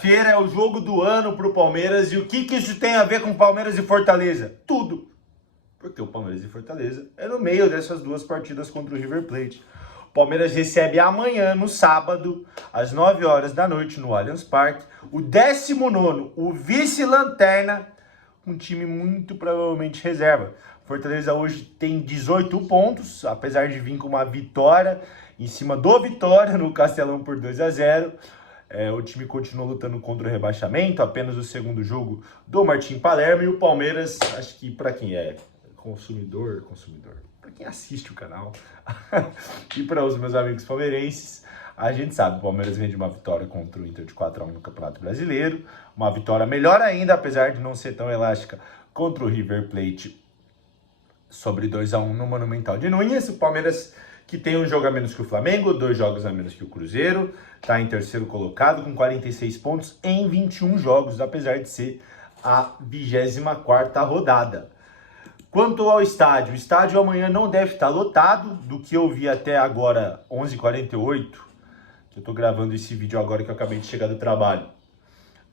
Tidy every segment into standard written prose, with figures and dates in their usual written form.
Feira é o jogo do ano pro Palmeiras. E o que isso tem a ver com Palmeiras e Fortaleza? Tudo. Porque o Palmeiras e Fortaleza é no meio dessas duas partidas contra o River Plate. O Palmeiras recebe amanhã, no sábado, às 9 horas da noite, no Allianz Parque, o 19º, o vice-lanterna, um time muito provavelmente reserva. Fortaleza hoje tem 18 pontos, apesar de vir com uma vitória em cima do Vitória no Castelão por 2-0. O time continua lutando contra o rebaixamento, apenas o segundo jogo do Martim Palermo. E o Palmeiras, acho que para quem é consumidor, para quem assiste o canal e para os meus amigos palmeirenses, a gente sabe, o Palmeiras vem de uma vitória contra o Inter de 4-1 no Campeonato Brasileiro, uma vitória melhor ainda, apesar de não ser tão elástica, contra o River Plate sobre 2-1 no Monumental de Nunes. O Palmeiras, que tem um jogo a menos que o Flamengo, 2 jogos a menos que o Cruzeiro, está em terceiro colocado com 46 pontos em 21 jogos, apesar de ser a 24ª rodada. Quanto ao estádio, o estádio amanhã não deve estar lotado, do que eu vi até agora, 11h48, que eu estou gravando esse vídeo agora que eu acabei de chegar do trabalho.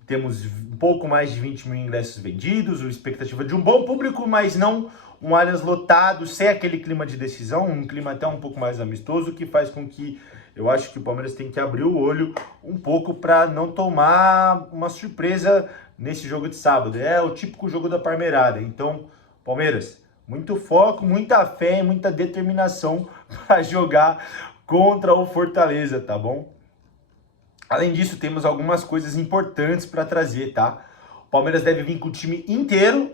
Temos um pouco mais de 20 mil ingressos vendidos, a expectativa de um bom público, mas não um Allianz lotado, sem aquele clima de decisão, um clima até um pouco mais amistoso, que faz com que eu acho que o Palmeiras tem que abrir o olho um pouco para não tomar uma surpresa nesse jogo de sábado. É o típico jogo da Parmeirada. Então, Palmeiras, muito foco, muita fé e muita determinação para jogar contra o Fortaleza, tá bom? Além disso, temos algumas coisas importantes para trazer, tá? O Palmeiras deve vir com o time inteiro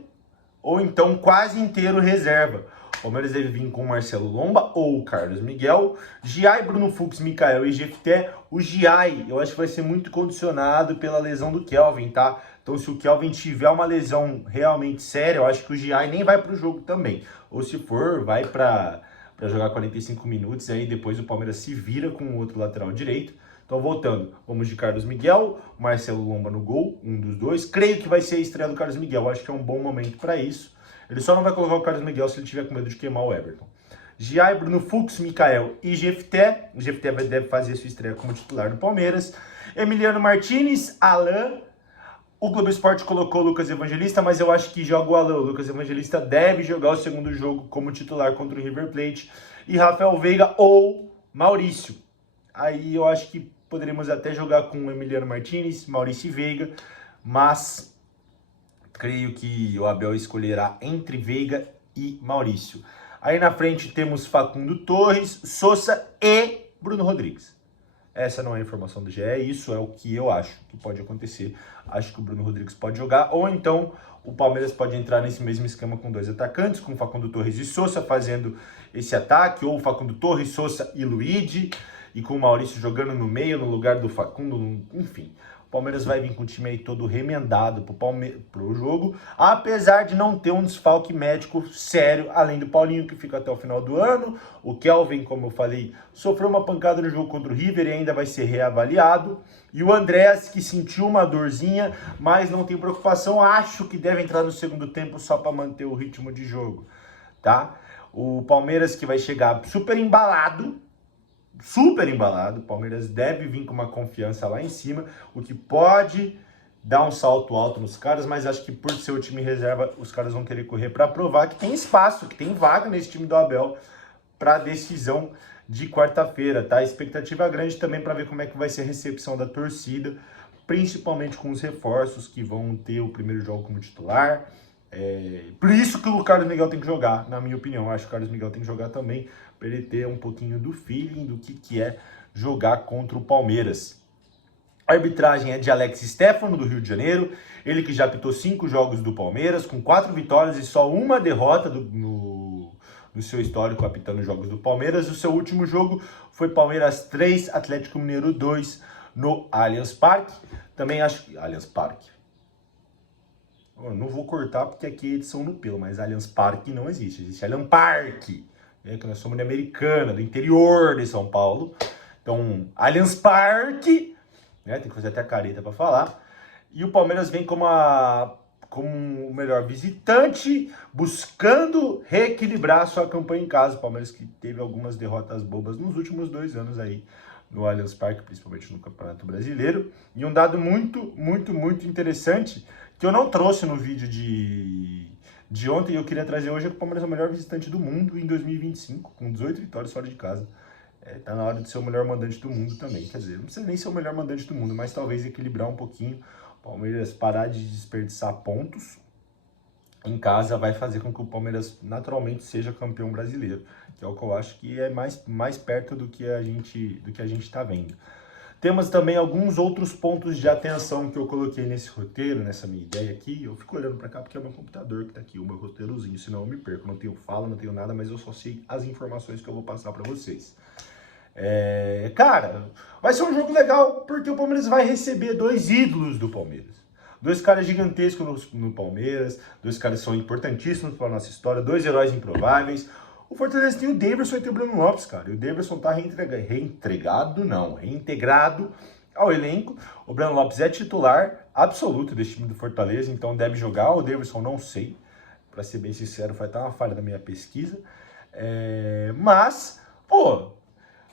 ou então quase inteiro reserva. O Palmeiras deve vir com o Marcelo Lomba ou o Carlos Miguel, Giai, Bruno Fux, Mikael e Jefté. O Giai, eu acho que vai ser muito condicionado pela lesão do Kelvin, tá? Então, se o Kelvin tiver uma lesão realmente séria, eu acho que o Giai nem vai para o jogo também. Ou se for, vai para jogar 45 minutos, e aí depois o Palmeiras se vira com o outro lateral direito. Então, voltando, vamos de Carlos Miguel, Marcelo Lomba no gol, um dos dois. Creio que vai ser a estreia do Carlos Miguel, acho que é um bom momento para isso. Ele só não vai colocar o Carlos Miguel se ele tiver com medo de queimar o Everton. Giai, Bruno Fux, Mikael e Jefté. O Jefté deve fazer sua estreia como titular do Palmeiras. Emiliano Martinez, Alan. O Globo Esporte colocou o Lucas Evangelista, mas eu acho que joga o Alan. O Lucas Evangelista deve jogar o segundo jogo como titular contra o River Plate. E Rafael Veiga ou Maurício. Aí eu acho que poderíamos até jogar com o Emiliano Martinez, Maurício e Veiga, mas creio que o Abel escolherá entre Veiga e Maurício. Aí na frente temos Facundo Torres, Sousa e Bruno Rodrigues. Essa não é a informação do GE, isso é o que eu acho que pode acontecer. Acho que o Bruno Rodrigues pode jogar, ou então o Palmeiras pode entrar nesse mesmo esquema com 2 atacantes, com Facundo Torres e Sousa fazendo esse ataque, ou Facundo Torres, Sousa e Luigi, e com o Maurício jogando no meio, no lugar do Facundo, enfim. O Palmeiras vai vir com o time aí todo remendado pro jogo, apesar de não ter um desfalque médico sério, além do Paulinho, que fica até o final do ano. O Kelvin, como eu falei, sofreu uma pancada no jogo contra o River e ainda vai ser reavaliado. E o Andrés, que sentiu uma dorzinha, mas não tem preocupação, acho que deve entrar no segundo tempo só para manter o ritmo de jogo, tá? O Palmeiras que vai chegar super embalado, o Palmeiras deve vir com uma confiança lá em cima, o que pode dar um salto alto nos caras, mas acho que por ser o time reserva, os caras vão querer correr para provar que tem espaço, que tem vaga nesse time do Abel para a decisão de quarta-feira, tá? A expectativa é grande também para ver como é que vai ser a recepção da torcida, principalmente com os reforços que vão ter o primeiro jogo como titular. Por isso que o Carlos Miguel tem que jogar, na minha opinião. Eu acho que o Carlos Miguel tem que jogar também, para ele ter um pouquinho do feeling do que é jogar contra o Palmeiras. A arbitragem é de Alex Stefano, do Rio de Janeiro. Ele que já apitou 5 jogos do Palmeiras, com 4 vitórias e só uma derrota no seu histórico apitando jogos do Palmeiras. O seu último jogo foi Palmeiras 3, Atlético Mineiro 2, no Allianz Parque. Também acho que... Allianz Parque. Eu não vou cortar porque aqui é edição no pelo, mas Allianz Parque não existe. Existe Allianz Parque, que nós somos de Americana, do interior de São Paulo. Então, Allianz Parque, tem que fazer até a careta para falar. E o Palmeiras vem como o melhor visitante, buscando reequilibrar a sua campanha em casa. O Palmeiras que teve algumas derrotas bobas nos últimos 2 anos aí no Allianz Parque, principalmente no Campeonato Brasileiro. E um dado muito, muito, muito interessante, que eu não trouxe no vídeo de ontem, e eu queria trazer hoje, é que o Palmeiras é o melhor visitante do mundo em 2025, com 18 vitórias fora de casa. Tá na hora de ser o melhor mandante do mundo também. Quer dizer, não precisa nem ser o melhor mandante do mundo, mas talvez equilibrar um pouquinho. O Palmeiras parar de desperdiçar pontos em casa vai fazer com que o Palmeiras naturalmente seja campeão brasileiro, que é o que eu acho que é mais perto do que a gente está vendo. Temos também alguns outros pontos de atenção que eu coloquei nesse roteiro, nessa minha ideia aqui. Eu fico olhando para cá porque é o meu computador que tá aqui, o meu roteirozinho, senão eu me perco. Não tenho fala, não tenho nada, mas eu só sei as informações que eu vou passar para vocês. Cara, vai ser um jogo legal, porque o Palmeiras vai receber 2 ídolos do Palmeiras. 2 caras gigantescos no Palmeiras, 2 caras que são importantíssimos para a nossa história, 2 heróis improváveis. O Fortaleza tem o Daverson e tem o Breno Lopes, cara. E o Daverson tá reintegrado ao elenco. O Breno Lopes é titular absoluto desse time do Fortaleza, então deve jogar. O Daverson não sei, para ser bem sincero, foi até uma falha da minha pesquisa. Mas, pô,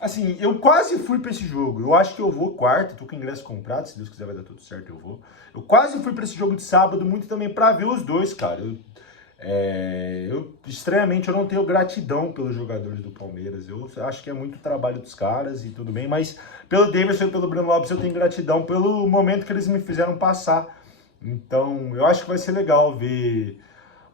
assim, eu quase fui pra esse jogo. Eu acho que eu vou quarta, tô com o ingresso comprado, se Deus quiser vai dar tudo certo, eu vou. Eu quase fui pra esse jogo de sábado, muito também pra ver os dois, cara. Estranhamente, eu não tenho gratidão pelos jogadores do Palmeiras. Eu acho que é muito trabalho dos caras e tudo bem, mas pelo Daverson e pelo Breno Lopes eu tenho gratidão pelo momento que eles me fizeram passar. Então, eu acho que vai ser legal ver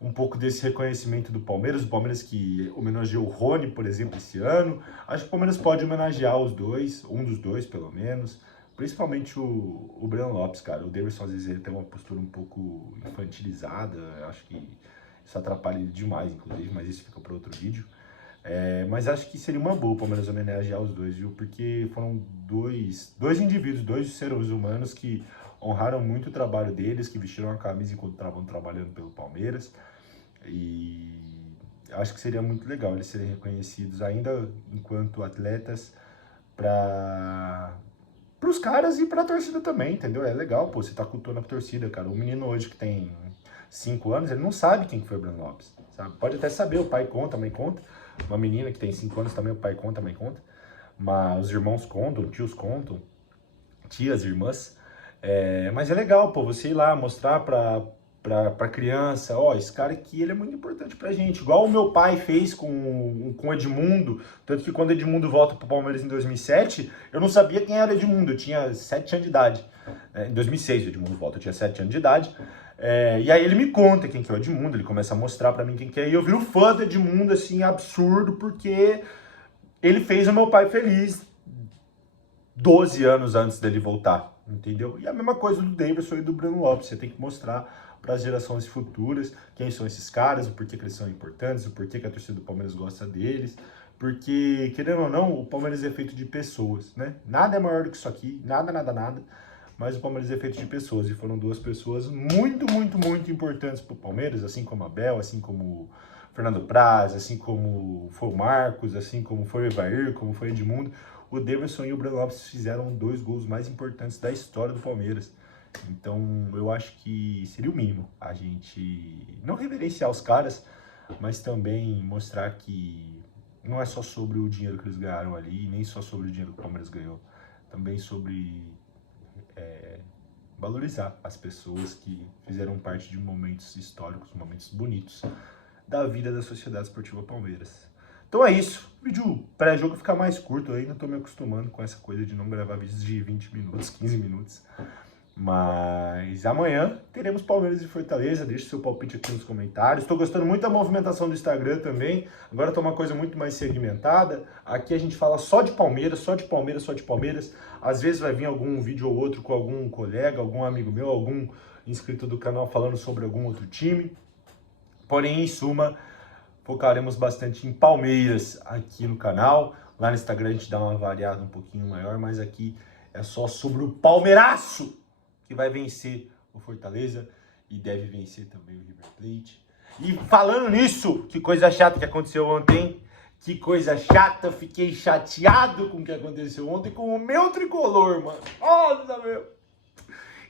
um pouco desse reconhecimento do Palmeiras, o Palmeiras que homenageou o Rony, por exemplo, esse ano. Acho que o Palmeiras pode homenagear os dois, um dos dois, pelo menos. Principalmente o Breno Lopes, cara. O Daverson, às vezes, ele tem uma postura um pouco infantilizada. Acho que isso atrapalha ele demais, inclusive, mas isso fica para outro vídeo. Mas acho que seria uma boa o Palmeiras homenagear os dois, viu? Porque foram dois indivíduos, 2 seres humanos que honraram muito o trabalho deles, que vestiram a camisa enquanto estavam trabalhando pelo Palmeiras. E acho que seria muito legal eles serem reconhecidos ainda enquanto atletas para os caras e para a torcida também, entendeu? É legal, pô, você tá cultuando a torcida, cara. O menino hoje que tem 5 anos, ele não sabe quem foi o Breno Lopes, sabe? Pode até saber, o pai conta, a mãe conta. Uma menina que tem 5 anos também, o pai conta, a mãe conta. Mas os irmãos contam, tios contam, tias, irmãs. Mas é legal, pô, você ir lá mostrar pra criança, ó, esse cara aqui, ele é muito importante pra gente. Igual o meu pai fez com o Edmundo, tanto que quando o Edmundo volta pro Palmeiras em 2007, eu não sabia quem era o Edmundo, eu tinha 7 anos de idade. Em 2006 o Edmundo volta, eu tinha 7 anos de idade. E aí ele me conta quem que é o Edmundo, ele começa a mostrar pra mim quem que é, e eu viro fã do Edmundo, assim, absurdo, porque ele fez o meu pai feliz 12 anos antes dele voltar, entendeu? E a mesma coisa do Daverson e do Breno Lopes, você tem que mostrar para as gerações futuras quem são esses caras, o porquê que eles são importantes, o porquê que a torcida do Palmeiras gosta deles, porque, querendo ou não, o Palmeiras é feito de pessoas, né? Nada é maior do que isso aqui, nada, mas o Palmeiras é feito de pessoas, e foram 2 pessoas muito, muito, muito importantes para o Palmeiras, assim como a Abel, assim como o Fernando Praz, assim como foi o Marcos, assim como foi o Evair, como foi o Edmundo. O Daverson e o Breno Lopes fizeram 2 gols mais importantes da história do Palmeiras. Então, eu acho que seria o mínimo a gente não reverenciar os caras, mas também mostrar que não é só sobre o dinheiro que eles ganharam ali, nem só sobre o dinheiro que o Palmeiras ganhou, também sobre valorizar as pessoas que fizeram parte de momentos históricos, momentos bonitos da vida da Sociedade Esportiva Palmeiras. Então é isso, o vídeo pré-jogo fica mais curto, eu ainda tô me acostumando com essa coisa de não gravar vídeos de 20 minutos, 15 minutos. Mas amanhã teremos Palmeiras e Fortaleza, deixe seu palpite aqui nos comentários. Estou gostando muito da movimentação do Instagram também, agora tá uma coisa muito mais segmentada. Aqui a gente fala só de Palmeiras, só de Palmeiras, só de Palmeiras. Às vezes vai vir algum vídeo ou outro com algum colega, algum amigo meu, algum inscrito do canal falando sobre algum outro time. Porém, em suma, focaremos bastante em Palmeiras aqui no canal. Lá no Instagram a gente dá uma variada um pouquinho maior, mas aqui é só sobre o Palmeiraço, que vai vencer o Fortaleza e deve vencer também o River Plate. E falando nisso, que coisa chata que aconteceu ontem, que coisa chata, fiquei chateado com o que aconteceu ontem com o meu tricolor, mano. Nossa, meu.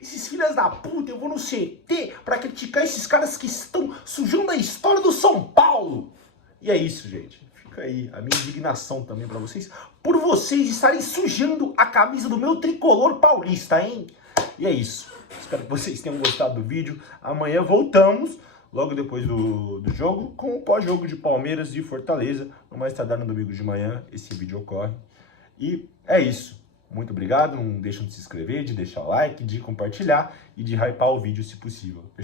Esses filhos da puta, eu vou no CT pra criticar esses caras que estão sujando a história do São Paulo. E é isso, gente. Fica aí a minha indignação também pra vocês, por vocês estarem sujando a camisa do meu tricolor paulista, hein? E é isso. Espero que vocês tenham gostado do vídeo. Amanhã voltamos, logo depois do jogo, com o pós-jogo de Palmeiras e Fortaleza. No mais tardar no domingo de manhã, esse vídeo ocorre. E é isso. Muito obrigado. Não deixem de se inscrever, de deixar o like, de compartilhar e de hypar o vídeo se possível.